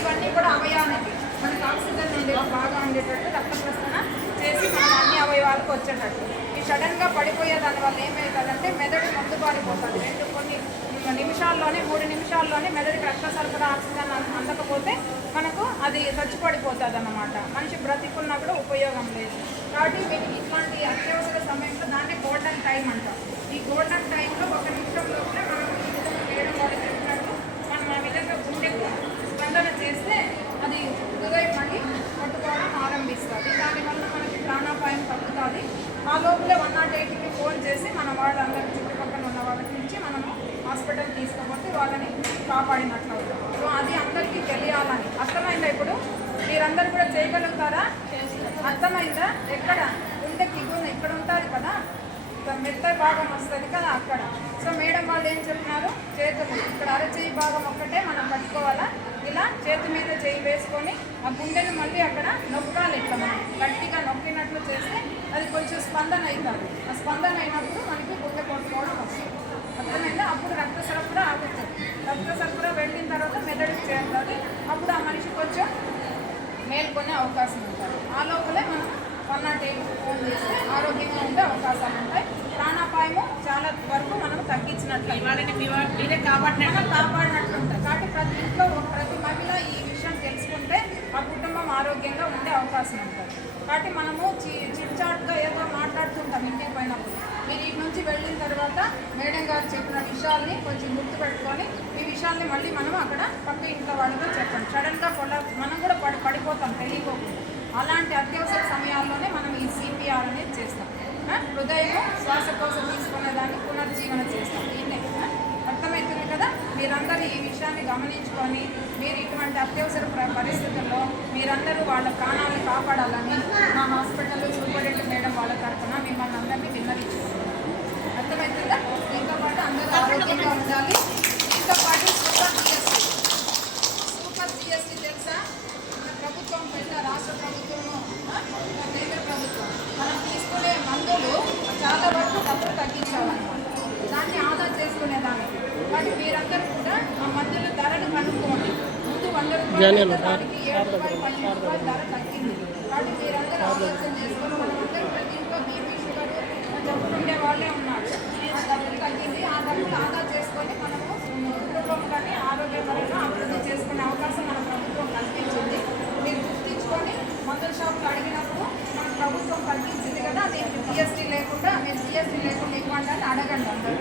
ఇవన్నీ కూడా అవయవానికి మనకు ఆక్సిజన్ బాగా ఉండేటట్టు రక్త ప్రసరణ చేసి మనం అన్ని అవయవాలకు వచ్చేటట్టు. ఈ సడన్గా పడిపోయే దానివల్ల ఏమవుతుందంటే మెదడు మొద్దుబారిపోతుంది. కొన్ని నిమిషాల్లోనే 3 నిమిషాల్లోనే మెదడుకి రక్త సరఫరా ఆక్సిజన్ అందకపోతే మనకు అది చచ్చిపడిపోతుంది అన్నమాట. మనిషి బ్రతికున్నా కూడా ఉపయోగం లేదు. కాబట్టి మీకు ఇట్లాంటి అత్యవసర సమయంలో దాన్ని గోల్డెన్ టైం అంటాం. ఈ గోల్డెన్ టైంలో 1 నిమిషం లోపల మనం ఈ విధంగా వేయడం వాళ్ళు చెప్పినట్టు మనం ఆ విధంగా గుండెకు స్పందన చేస్తే అది హృదయం మళ్ళీ కొట్టుకోవడం ఆరంభిస్తుంది. దానివల్ల మనకి ప్రాణాపాయం తగ్గుతుంది. ఆ లోపలే 108కి ఫోన్ చేసి మన వాళ్ళందరి చుట్టుపక్కల ఉన్న వాళ్ళకి నుంచి మనము హాస్పిటల్ తీసుకుపోతే వాళ్ళని కాపాడినట్లు అవుతుంది. సో అది అందరికీ తెలియాలని. అర్థమైందా? ఇప్పుడు మీరందరూ కూడా చేయగలుగుతారా? అర్థమైందా? ఎక్కడ గుండెకి ఇక్కడ ఉంటుంది కదా, మెత్త భాగం వస్తుంది కదా అక్కడ. సో మేడం వాళ్ళు ఏం చెప్పినారు, చేతులు ఇక్కడ అరచేయి భాగం ఒక్కటే మనం పట్టుకోవాలా. ఇలా చేతి మీద చేయి వేసుకొని ఆ గుండెను మళ్ళీ అక్కడ నొక్కాలి. ఇట్లా మనం గట్టిగా నొక్కినట్లు చేస్తే అది కొంచెం స్పందన అవుతుంది. ఆ స్పందన అయినప్పుడు మనకి గుండె కొట్టుకోవడం వస్తుంది. అర్థమైందా? అప్పుడు రక్త సరఫరా ఆగుతుంది. రక్త సరఫరా వెళ్ళిన తర్వాత మెదడుకి చేరుతుంది. అప్పుడు ఆ మనిషి కొంచెం మేల్కొనే అవకాశం ఉంటుంది. ఆ లోపలే మనం 108 ఫోన్ చేస్తే ఆరోగ్యంగా ఉండే అవకాశాలు ఉంటాయి. ప్రాణాపాయము చాలా వరకు మనం తగ్గించినట్లు మీరే కాపాడినట్లు ఉంటుంది. కాబట్టి ప్రతి ఇంట్లో ప్రతి మహిళ ఈ విషయం తెలుసుకుంటే ఆ కుటుంబం ఆరోగ్యంగా ఉండే అవకాశం ఉంటుంది. కాబట్టి మనము చిట్చాట్గా ఏదో మాట్లాడుతుంటాం ఇంటికి పోయినప్పుడు. మీరు ఇంటి నుంచి వెళ్ళిన తర్వాత మేడం గారు చెప్పిన విషయాల్ని కొంచెం గుర్తుపెట్టుకొని ఈ విషయాల్ని మళ్ళీ మనం అక్కడ పక్క ఇంట్లో వాళ్ళతో చెప్పండి. సడన్గా మనం కూడా పడిపోతాం తెలియకోకుండా. అలాంటి అత్యవసర సమయాల్లోనే మనం ఈ సిపిఆర్ అనేది చేస్తాం. హృదయం శ్వాసకోశ తీసుకునేదాన్ని పునర్జీవన చేస్తాం. దీన్నే అర్థమవుతుంది కదా. మీరందరూ ఈ విషయాన్ని గమనించుకొని మీరు ఇటువంటి అత్యవసర పరిస్థితుల్లో మీరందరూ వాళ్ళ ప్రాణాలను కాపాడాలని మా హాస్పిటల్లో సూపరింటెండెంట్ మేడం వాళ్ళ తరఫున మిమ్మల్ని అందరినీ విన్నవించుకుంటున్నాం. అర్థమవుతుందా? దీంతో పాటు అందరూ ఆరోగ్యంగా ఉండాలి. దీంతో పాటు సూపర్ జిఎస్టీ తెలుసా? మన ప్రభుత్వం పెద్ద రాష్ట్ర ప్రభుత్వము కేంద్ర ప్రభుత్వం మనం తీసుకునే మందులు చాలా వరకు డబ్బులు తగ్గించాలన్నమాట. దాన్ని ఆదా చేసుకునేదానికి. కాబట్టి మీరందరూ కూడా ఆ మందుల ధరను కనుక్కోండి. ముందు 100 రూపాయలు దానికి 7 రూపాయలు 10 రూపాయలు ధర తగ్గింది. కాబట్టి మీరందరూ ఆలోచన చేసుకొని మనమందరూ ప్రతి ఇంట్లో బీపీ షుగర్ చెప్పుకుండే వాళ్ళే ఉన్నారు. ఆ డబ్బులు తగ్గింది. ఆ డబ్బులు ఆదా చేసుకొని మనము కుటుంబంలోని ఆరోగ్యపరంగా అభివృద్ధి చేసుకునే అవకాశం మన ప్రభుత్వం కల్పించింది. మీరు గుర్తించుకొని మందుల షాపులు అడిగినప్పుడు మన ప్రభుత్వం కల్పించింది కదా, దీనికి జిఎస్టీ లేకుండా మీరు జిఎస్టీ లేకుండా ఇవ్వండి అని అడగండి అందరూ.